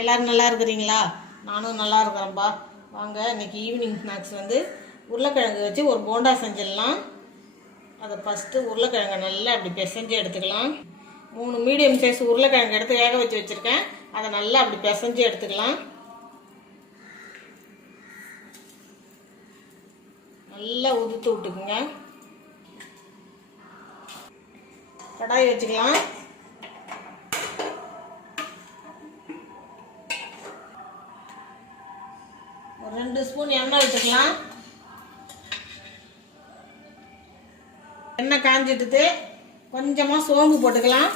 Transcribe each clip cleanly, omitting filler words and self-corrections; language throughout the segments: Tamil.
எல்லோரும் நல்லா இருக்கிறீங்களா? நானும் நல்லா இருக்கிறேன்ப்பா. வாங்க இன்றைக்கி ஈவினிங் ஸ்நாக்ஸ் உருளைக்கிழங்கு வச்சு ஒரு போண்டா செஞ்சிடலாம். அதை ஃபஸ்ட்டு உருளைக்கிழங்கை நல்லா அப்படி பிசைஞ்சு எடுத்துக்கலாம். 3 மீடியம் சைஸ் உருளைக்கிழங்கு எடுத்து வேக வச்சு வச்சுருக்கேன். அதை நல்லா அப்படி பிசைஞ்சு எடுத்துக்கலாம். நல்லா உதுத்து விட்டுக்குங்க. கடாய் வச்சுக்கலாம். ஒரு 2 ஸ்பூன் எண்ணெய் விட்டுக்கலாம். எண்ணெய் காஞ்சிட்டு கொஞ்சமாக சோம்பு போட்டுக்கலாம்.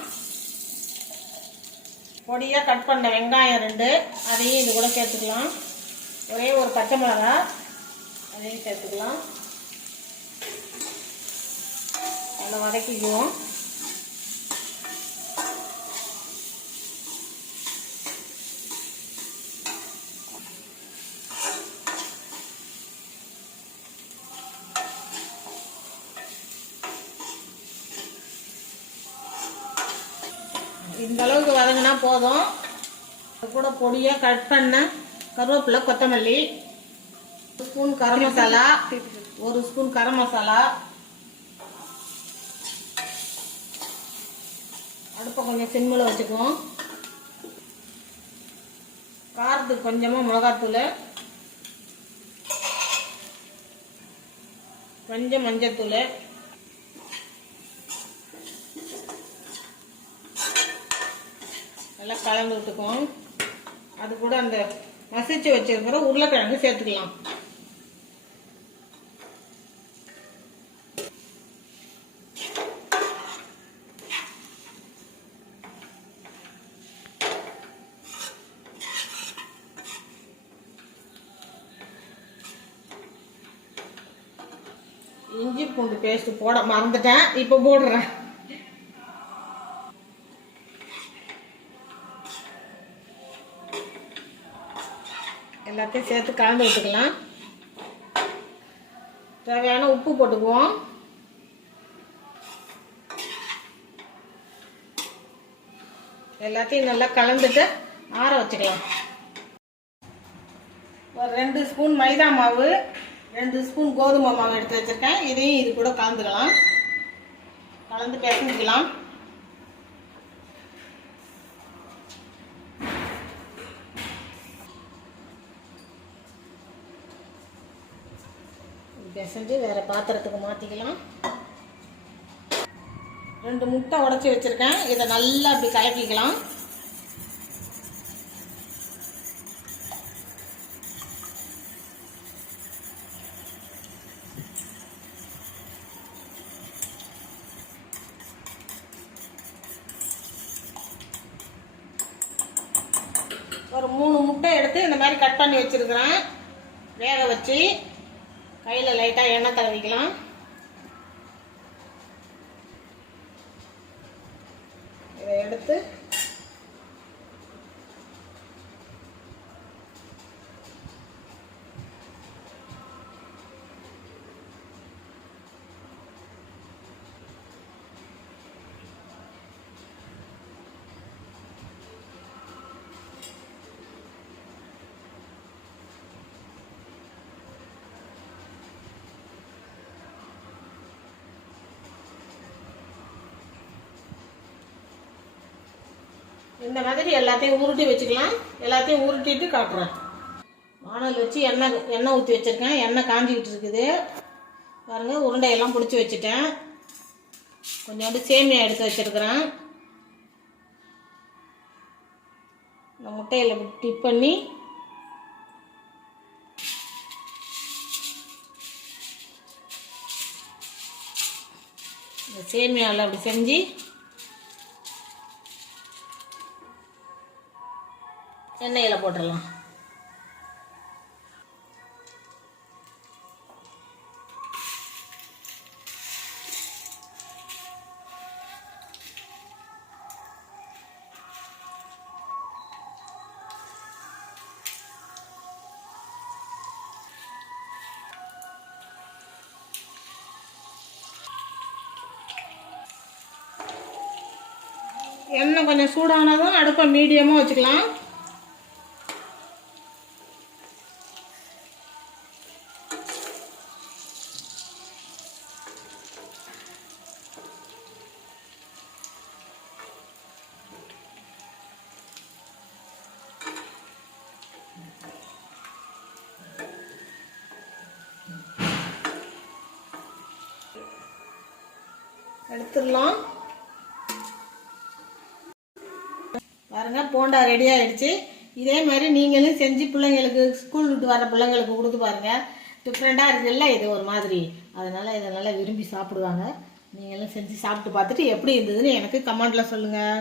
பொடியாக கட் பண்ண வெங்காயம் 2 அதையும் இது கூட சேர்த்துக்கலாம். ஒரே ஒரு பச்சை மிளகா அதையும் சேர்த்துக்கலாம். அதை வதக்கிக்குவோம். இந்த அளவுக்கு வதங்கினா போதும். அது கூட பொடியாக கட் பண்ண கருவேப்பிலை, கொத்தமல்லி, 1 ஸ்பூன் கரம் மசாலா, 1 ஸ்பூன் கரம் மசாலா. அடுப்பை கொஞ்சம் சிம்மில் வச்சுக்குவோம். காரத்துக்கு கொஞ்சமாக மிளகாத்தூள், கொஞ்சம் மஞ்சத்தூள், நல்லா கலந்து விட்டுக்குவோம். அது கூட அந்த மசிச்சு வச்சிருக்கிற உருளைக்கிழங்கு சேர்த்துக்கலாம். இஞ்சி பூண்டு பேஸ்ட் போட மறந்துட்டேன், இப்போ போடுறேன். எல்லாத்தையும் சேர்த்து கலந்து விட்டுக்கலாம். தேவையான உப்பு போட்டுக்குவோம். எல்லாத்தையும் நல்லா கலந்துட்டு ஆற வச்சுக்கலாம். ஒரு 2 ஸ்பூன் மைதா மாவு, 2 ஸ்பூன் கோதுமை மாவு எடுத்து வச்சுருக்கேன். இதையும் இது கூட கலந்துக்கலாம். கலந்து பிசைஞ்சிக்கலாம். பிசைஞ்சு வேறு பாத்திரத்துக்கு மாற்றிக்கலாம். 2 முட்டை உடச்சி வச்சுருக்கேன். இதை நல்லா அப்படி கலக்கிக்கலாம். ஒரு 3 முட்டை எடுத்து இந்த மாதிரி கட் பண்ணி வச்சுருக்கிறேன். வேக வச்சு கையில் லைட்டாக எண்ணெய் தடவிக்கலாம். இதை எடுத்து இந்த மாதிரி எல்லாத்தையும் உருட்டி வச்சுக்கலாம். எல்லாத்தையும் உருட்டிட்டு காட்டுறேன். வானல் வச்சு எண்ணெய் ஊற்றி வச்சுருக்கேன். எண்ணெய் காஞ்சிக்கிட்டு இருக்குது பாருங்கள். உருண்டையெல்லாம் பிடிச்சி வச்சுட்டேன். கொஞ்சோண்டு சேமியா எடுத்து வச்சுருக்கிறேன். இந்த முட்டையில் டிப் பண்ணி இந்த சேமியாவில் அப்படி செஞ்சு எண்ணெயில் போட்டுடலாம். எண்ணெய் கொஞ்சம் சூடானதும் அடுப்பை மீடியமாக வச்சுக்கலாம். எடுத்துடலாம். பாருங்க, போண்டா ரெடி ஆயிடுச்சு. இதே மாதிரி நீங்களும் செஞ்சு பிள்ளைங்களுக்கு, ஸ்கூல் விட்டு வர பிள்ளைங்களுக்கு கொடுத்து பாருங்க. டிஃப்ரெண்டாக இருக்குல்ல இது ஒரு மாதிரி, அதனால இதை நல்லா விரும்பி சாப்பிடுவாங்க. நீங்களும் செஞ்சு சாப்பிட்டு பார்த்துட்டு எப்படி இருந்ததுன்னு எனக்கு கமெண்ட்ல சொல்லுங்கள்.